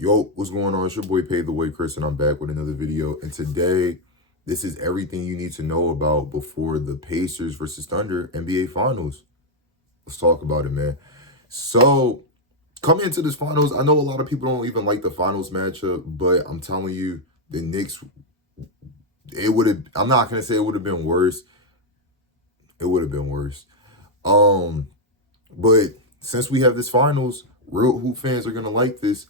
Yo, what's going on? It's your boy Pave the Way, Chris, and I'm back with another video. And today, this is everything you need to know about before the Pacers versus Thunder NBA Finals. Let's talk about it, man. So, coming into this finals, I know a lot of people don't even like the finals matchup, but I'm telling you, the Knicks, it would have, I'm not going to say it would have been worse. It would have been worse. Um, but since we have this finals, real hoop fans are going to like this.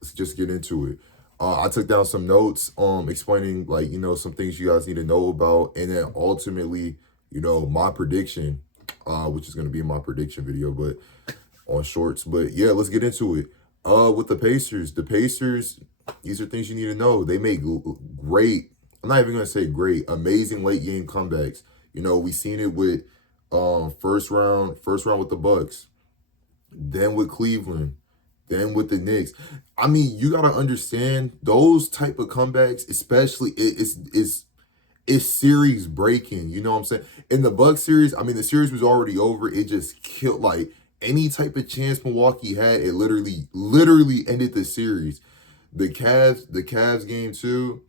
Let's just get into it. I took down some notes, explaining some things you guys need to know about, and then ultimately, my prediction, which is gonna be my prediction video, but on shorts. But yeah, let's get into it. With the Pacers, these are things you need to know. They make great. I'm not even gonna say great, amazing late game comebacks. We seen it with first round with the Bucks, then with Cleveland, then with the Knicks. I mean, you gotta understand those type of comebacks, especially it's series breaking. You know what I'm saying? In the Bucks series, I mean, the series was already over. It just killed like any type of chance Milwaukee had. It literally ended the series. The Cavs game too.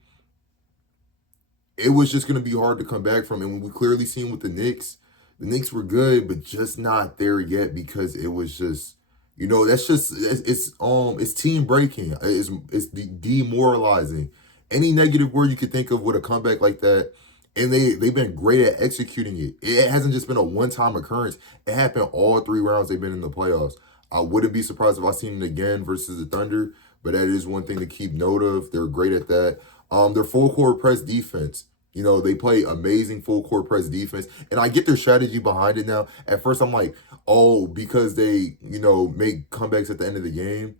It was just gonna be hard to come back from. And when we clearly seen with the Knicks were good, but just not there yet because it was just. That's just it's team breaking. It's demoralizing. Any negative word you could think of with a comeback like that, and they've been great at executing it. It hasn't just been a one-time occurrence. It happened all 3 rounds they've been in the playoffs. I wouldn't be surprised if I seen it again versus the Thunder, but that is one thing to keep note of. They're great at that. Their full court press defense. They play amazing full court press defense, and I get their strategy behind it now. At first, I'm like, oh, because they, make comebacks at the end of the game.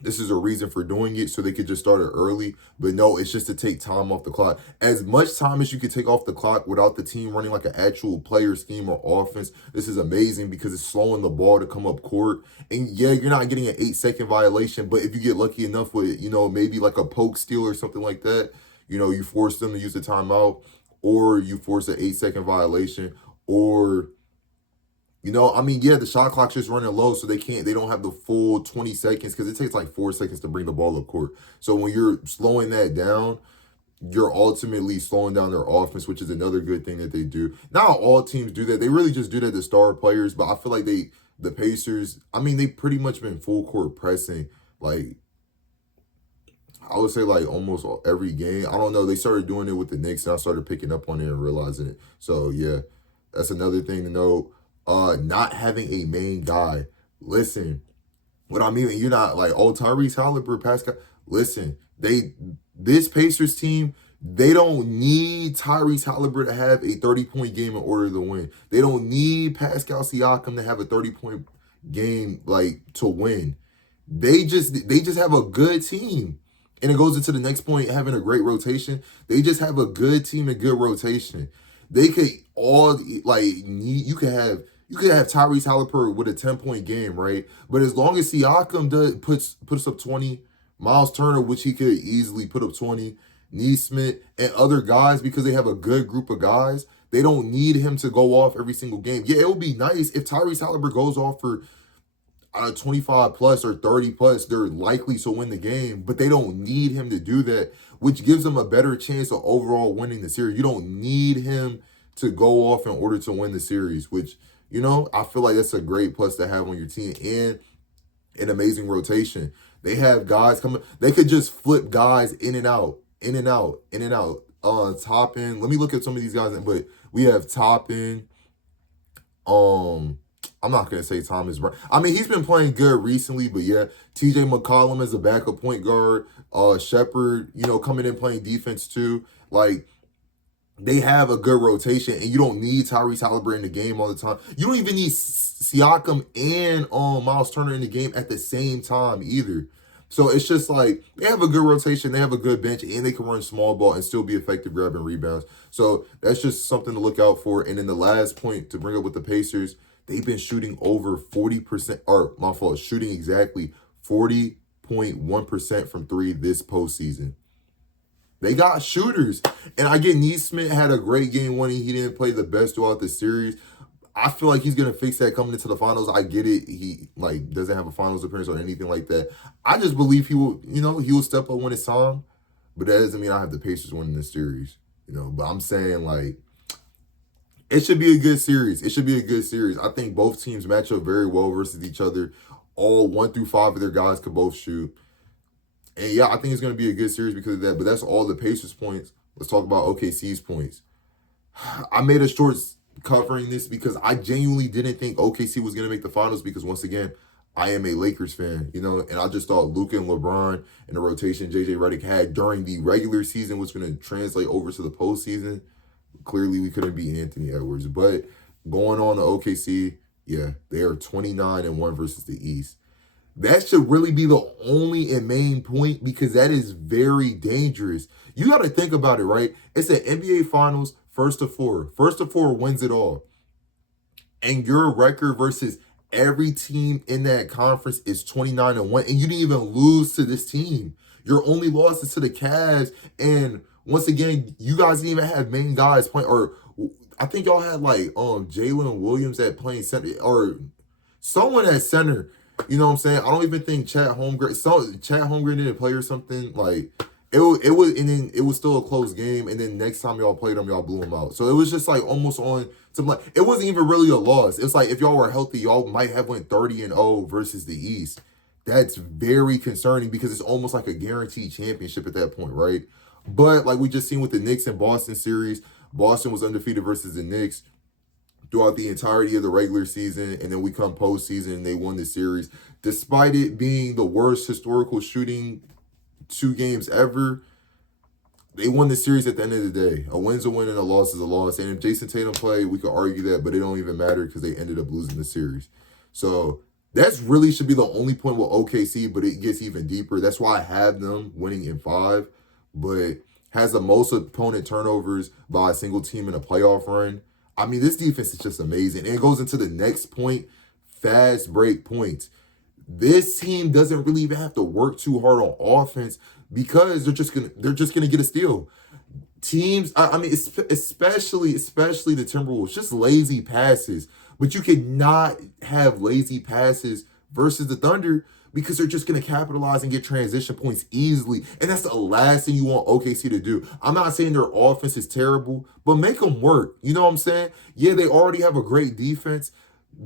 This is a reason for doing it so they could just start it early. But no, it's just to take time off the clock. As much time as you could take off the clock without the team running like an actual player scheme or offense. This is amazing because it's slowing the ball to come up court. And yeah, you're not getting an 8-second violation, but if you get lucky enough with, maybe like a poke steal or something like that, you force them to use the timeout, or you force an 8-second violation, or I mean, yeah, the shot clock's just running low, so they don't have the full 20 seconds because it takes like 4 seconds to bring the ball up court. So when you're slowing that down, you're ultimately slowing down their offense, which is another good thing that they do. Not all teams do that. They really just do that to star players, but I feel like the Pacers, I mean, they pretty much been full court pressing, like, I would say like almost every game. I don't know. They started doing it with the Knicks, and I started picking up on it and realizing it. So yeah, that's another thing to know. Not having a main guy. Listen, what I mean, you're not like, oh, Tyrese Halliburton, Pascal. Listen, this Pacers team, they don't need Tyrese Halliburton to have a 30-point game in order to win. They don't need Pascal Siakam to have a 30-point game like to win. They just have a good team. And it goes into the next point, having a great rotation. They just have a good team and good rotation. They could all like you could have Tyrese Halliburton with a 10-point game, right? But as long as Siakam puts up 20, Miles Turner, which he could easily put up 20, Neesmith, and other guys, because they have a good group of guys, they don't need him to go off every single game. Yeah, it would be nice if Tyrese Halliburton goes off for 25 plus or 30 plus. They're likely to win the game, but they don't need him to do that, which gives them a better chance of overall winning the series. You don't need him to go off in order to win the series, which, I feel like that's a great plus to have on your team, and an amazing rotation. They have guys coming. They could just flip guys in and out, in and out, in and out. Toppin. Let me look at some of these guys, but we have Toppin. I'm not gonna say Thomas Brown. I mean, he's been playing good recently, but yeah, TJ McCollum is a backup point guard. Shepard, coming in playing defense too. Like, they have a good rotation, and you don't need Tyrese Halliburton in the game all the time. You don't even need Siakam and Miles Turner in the game at the same time either. So it's just like they have a good rotation, they have a good bench, and they can run small ball and still be effective grabbing rebounds. So that's just something to look out for. And then the last point to bring up with the Pacers, they've been shooting over 40%, or my fault, shooting exactly 40.1% from three this postseason. They got shooters. And I get Neesmith had a great game one. He didn't play the best throughout the series. I feel like he's gonna fix that coming into the finals. I get it. He like doesn't have a finals appearance or anything like that. I just believe he will, he will step up when it's time. But that doesn't mean I have the Pacers winning this series. But I'm saying like it should be a good series. It should be a good series. I think both teams match up very well versus each other. All 1 through 5 of their guys could both shoot. And yeah, I think it's gonna be a good series because of that. But that's all the Pacers points. Let's talk about OKC's points. I made a short covering this because I genuinely didn't think OKC was going to make the finals because, once again, I am a Lakers fan, and I just thought Luka and LeBron and the rotation JJ Redick had during the regular season was going to translate over to the postseason. Clearly, we couldn't beat Anthony Edwards. But going on to OKC, yeah, they are 29-1 versus the East. That should really be the only and main point because that is very dangerous. You got to think about it, right? It's an NBA Finals, first to four. First to four wins it all. And your record versus every team in that conference is 29-1. And you didn't even lose to this team. Your only loss is to the Cavs. And once again, you guys didn't even have main guys playing. Or I think y'all had like Jalen Williams at playing center. Or someone at center. You know what I'm saying? I don't even think Chat Holmgren didn't play or something. Like it was, and then it was still a close game. And then next time y'all played them, y'all blew them out. So it was just like almost on some like it wasn't even really a loss. It's like if y'all were healthy, y'all might have went 30-0 versus the East. That's very concerning because it's almost like a guaranteed championship at that point, right? But like we just seen with the Knicks and Boston series, Boston was undefeated versus the Knicks throughout the entirety of the regular season, and then we come postseason and they won the series. Despite it being the worst historical shooting 2 games ever, they won the series at the end of the day. A win's a win and a loss is a loss. And if Jason Tatum played, we could argue that, but it don't even matter because they ended up losing the series. So that's really should be the only point with OKC, but it gets even deeper. That's why I have them winning in 5, but has the most opponent turnovers by a single team in a playoff run. I mean, this defense is just amazing. And it goes into the next point, fast break points. This team doesn't really even have to work too hard on offense because they're just gonna get a steal. Teams, I mean, especially the Timberwolves, just lazy passes. But you cannot have lazy passes versus the Thunder because they're just going to capitalize and get transition points easily. And that's the last thing you want OKC to do. I'm not saying their offense is terrible, but make them work. You know what I'm saying? Yeah, they already have a great defense.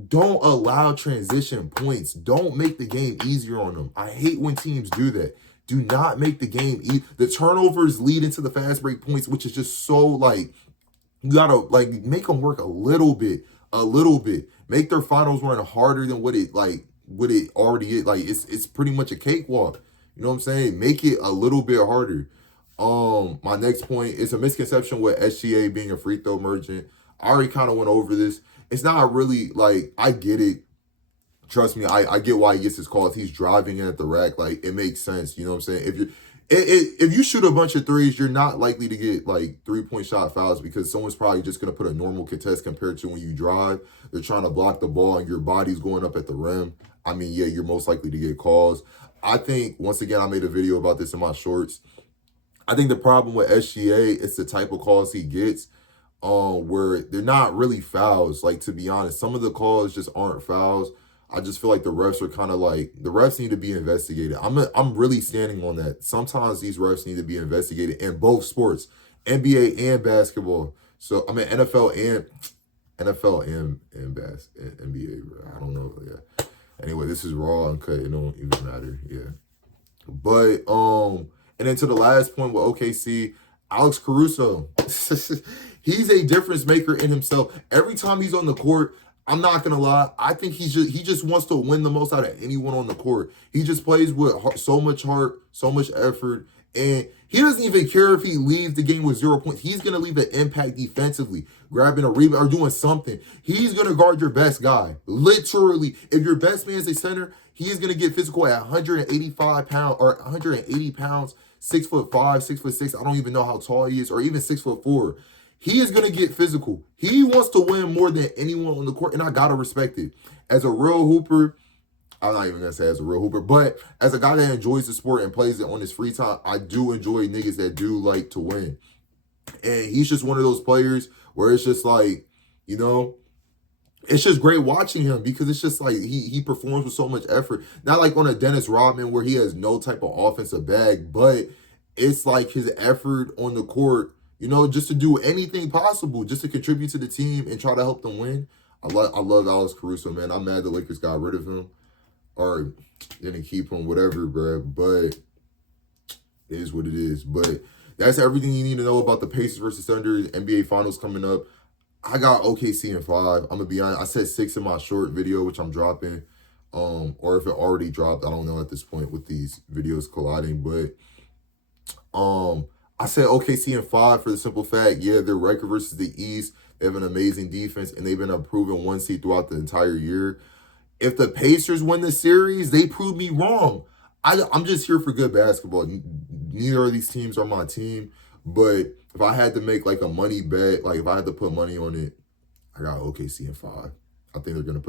Don't allow transition points. Don't make the game easier on them. I hate when teams do that. Do not make the game easy. The turnovers lead into the fast break points, which is just so like, you got to like make them work a little bit. Make their finals run harder than what it already is. Like it's pretty much a cakewalk. You know what I'm saying? Make it a little bit harder. My next point is a misconception with SGA being a free throw merchant. I already kind of went over this. It's not really like I get it. Trust me, I get why he gets his calls. He's driving in at the rack. Like it makes sense. You know what I'm saying? If you shoot a bunch of threes, you're not likely to get like 3-point shot fouls because someone's probably just going to put a normal contest compared to when you drive. They're trying to block the ball and your body's going up at the rim. I mean, yeah, you're most likely to get calls. I think, once again, I made a video about this in my shorts. I think the problem with SGA is the type of calls he gets where they're not really fouls. Like, to be honest, some of the calls just aren't fouls. I just feel like the refs are kind of like, the refs need to be investigated. I'm really standing on that. Sometimes these refs need to be investigated in both sports, NBA and basketball. So, I mean, NFL and NBA, bro. I don't know. Yeah. Anyway, this is raw and cut. It don't even matter. Yeah. But, and then to the last point with OKC, Alex Caruso. He's a difference maker in himself. Every time he's on the court, I'm not gonna lie, I think he just wants to win the most out of anyone on the court. He just plays with so much heart, so much effort, and he doesn't even care if he leaves the game with 0 points. He's gonna leave an impact defensively, grabbing a rebound or doing something. He's gonna guard your best guy. Literally, if your best man is a center, he is gonna get physical at 185 pounds or 180 pounds, 6'5", 6'6". I don't even know how tall he is, or even 6'4". He is going to get physical. He wants to win more than anyone on the court, and I got to respect it. As a real hooper, I'm not even going to say as a real hooper, but as a guy that enjoys the sport and plays it on his free time, I do enjoy niggas that do like to win. And he's just one of those players where it's just like, it's just great watching him because it's just like he performs with so much effort. Not like on a Dennis Rodman where he has no type of offensive bag, but it's like his effort on the court, you know, just to do anything possible, just to contribute to the team and try to help them win. I love Alex Caruso, man. I'm mad the Lakers got rid of him or didn't keep him, whatever, bro. But it is what it is. But that's everything you need to know about the Pacers versus Thunder NBA Finals coming up. I got OKC in 5. I'm gonna be honest. I said 6 in my short video, which I'm dropping. Or if it already dropped, I don't know at this point with these videos colliding. But I said OKC in 5 for the simple fact, yeah, their record versus the East. They have an amazing defense, and they've been a proven 1 seed throughout the entire year. If the Pacers win the series, they prove me wrong. I'm just here for good basketball. Neither of these teams are my team. But if I had to make like a money bet, like if I had to put money on it, I got OKC in 5. I think they're gonna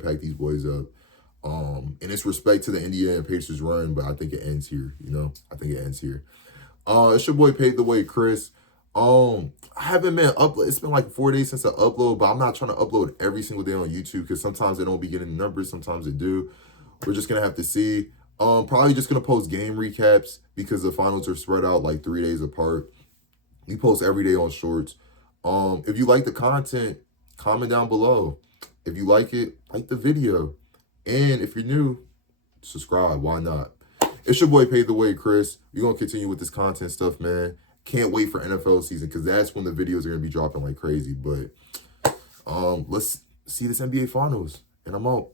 pack these boys up. And it's respect to the Indiana Pacers run, but I think it ends here, you know? I think it ends here. It's your boy Paved the Way, Chris. I haven't been upload. It's been like 4 days since I upload, but I'm not trying to upload every single day on YouTube because sometimes they don't be getting the numbers, sometimes they do. We're just gonna have to see. Probably just gonna post game recaps because the finals are spread out like 3 days apart. We post every day on shorts. If you like the content, comment down below. If you like it, like the video. And if you're new, subscribe. Why not? It's your boy Paved the Way, Chris. We're gonna continue with this content stuff, man. Can't wait for NFL season because that's when the videos are gonna be dropping like crazy. But let's see this NBA Finals. And I'm out.